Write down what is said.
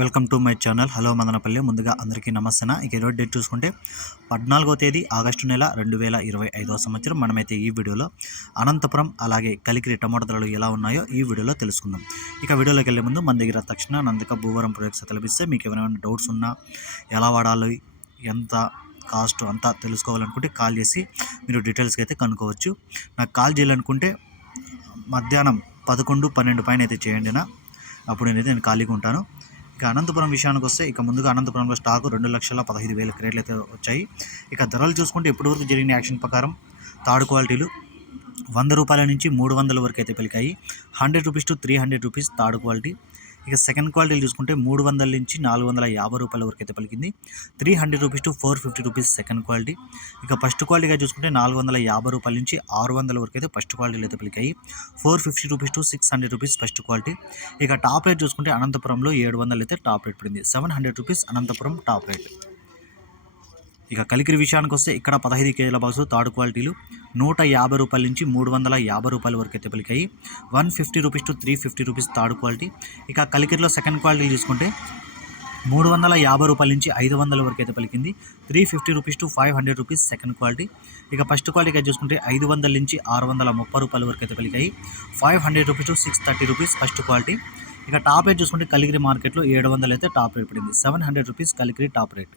Welcome to my channel. Hello Madanapalle. ముందుగా అందరికీ నమస్తే ఇక ఈరోజు డేట్ చూసుకుంటే పద్నాలుగో తేదీ ఆగస్టు నెల రెండు వేల ఇరవై ఐదవ సంవత్సరం. మనమైతే ఈ వీడియోలో అనంతపురం అలాగే కలికిరి టమాటా ధరలు ఎలా ఉన్నాయో ఈ వీడియోలో తెలుసుకుందాం. ఇక వీడియోలోకి వెళ్ళే ముందు మన దగ్గర తక్షణ నందిక భూవరం ప్రొడక్ట్స్ తెలిపిస్తే మీకు ఏమైనా డౌట్స్ ఉన్నా ఎలా వాడాలి ఎంత కాస్ట్ అంతా తెలుసుకోవాలనుకుంటే కాల్ చేసి మీరు డీటెయిల్స్కి అయితే కనుక్కోవచ్చు. నాకు కాల్ చేయాలనుకుంటే మధ్యాహ్నం పదకొండు పన్నెండు పైన అయితే చేయండి నా అప్పుడు నేనైతే నేను ఖాళీగా ఉంటాను. ఇక అనంతపురం విషయానికి వస్తే ఇక ముందుగా అనంతపురంలో స్టాక్ రెండు లక్షల పదహైదు వేల క్రేట్లు అయితే వచ్చాయి. ఇక ధరలు చూసుకుంటే ఇప్పటివరకు జరిగిన యాక్షన్ ప్రకారం థర్డ్ క్వాలిటీలు వంద రూపాయల నుంచి మూడు వందల వరకు అయితే పలికాయి hundred rupees to three hundred rupees third quality. ఇక సెకండ్ క్వాలిటీ చూసుకుంటే మూడు వందల నుంచి నాలుగు వందల యాభై రూపాయల వరకు అయితే పలికింది. Three hundred rupees to four fifty rupees second quality. ఇక ఫస్ట్ క్వాలిటీగా చూసుకుంటే నాలుగు వందల యాభై రూపాయల నుంచి ఆరు వందల వరకు అయితే ఫస్ట్ క్వాలిటీలు అయితే పలికాయి. Four fifty rupees to six hundred rupees first quality. ఇక టాప్ రేట్ చూసుకుంటే అనంతపురంలో ఏడు వందలు అయితే టాప్ రేట్ పడింది. Seven hundred rupees Anantapur top rate. ఇక కలికిరి విషయానికి వస్తే ఇక్కడ పదహైదు కేజీల బాక్సులు థర్డ్ క్వాలిటీలు నూట యాభై రూపాయల నుంచి మూడు వందల యాభై రూపాయల వరకు అయితే పలికాయి. One fifty rupees to three fifty rupees third quality. ఇక కలికిరిలో సెకండ్ క్వాలిటీ తీసుకుంటే మూడు వందల యాభై రూపాయల నుంచి ఐదు వందల వరకు అయితే పలికింది. Three fifty rupees to five hundred rupees second quality. ఇక ఫస్ట్ క్వాలిటీగా చూసుకుంటే ఐదు వందల నుంచి ఆరు వందల ముప్పై రూపాయల వరకు అయితే పలికాయి. Five hundred rupees to six thirty rupees first quality. ఇక టాప్ రేట్ చూసుకుంటే కలిగిరి మార్కెట్లో ఏడు వందలు అయితే టాప్ రేట్ పడింది. Seven hundred rupees Kaligiri top rate.